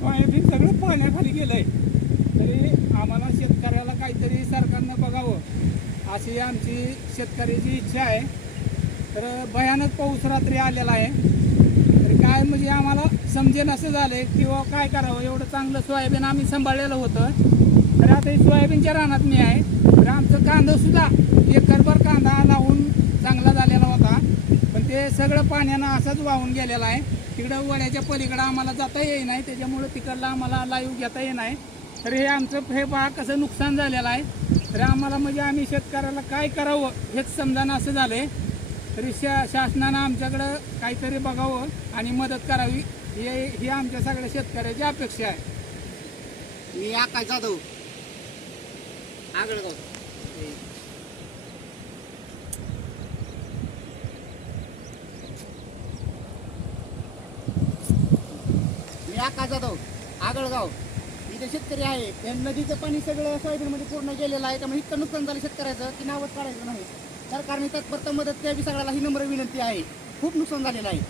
Soybean सगळं पाण्याखाली गेलंय. तरी आम्हाला शेतकऱ्याला काहीतरी सरकारनं बघावं. अशी आमची शेतकऱ्याची इच्छा आहे. तर भयानक पाऊस रात्री आलेला आहे. तर काय म्हणजे आम्हाला समजेन असं झालं आहे किंवा काय करावं एवढं चांगलं सोयाबीन आम्ही सांभाळलेलं होतं. तर आता सोयाबीनच्या रानात मी आहे. तर आमचं कांदासुद्धा ते सगळं पाण्यानं असंच वाहून गेलेलं आहे. तिकडं वड्याच्या पलीकडं आम्हाला जाता येई नाही त्याच्यामुळं तिकडला आम्हाला लाईव्ह घेता येई नाही. तर हे आमचं हे पहा कसं नुकसान झालेलं आहे. तर आम्हाला म्हणजे आम्ही शेतकऱ्याला काय करावं हेच समजानं असं झालं आहे तरी शा शासनानं आमच्याकडं काहीतरी बघावं आणि मदत करावी. हे ही आमच्या सगळ्या शेतकऱ्याची अपेक्षा आहे. मी आकाश जाधव. आगळगाव. मी आकाश जाधव आगळगाव. इथे शेतकरी आहे. त्या नदीचं पाणी सगळं सोयाबीनमध्ये पूर्ण गेलेलं आहे. त्यामुळे इतकं नुकसान झालं शेतकऱ्याचं की नावच काढायचं नाही. सरकारने तत्परता मदत द्यावी सगळ्याला ही नम्र विनंती आहे. खूप नुकसान झालेलं आहे.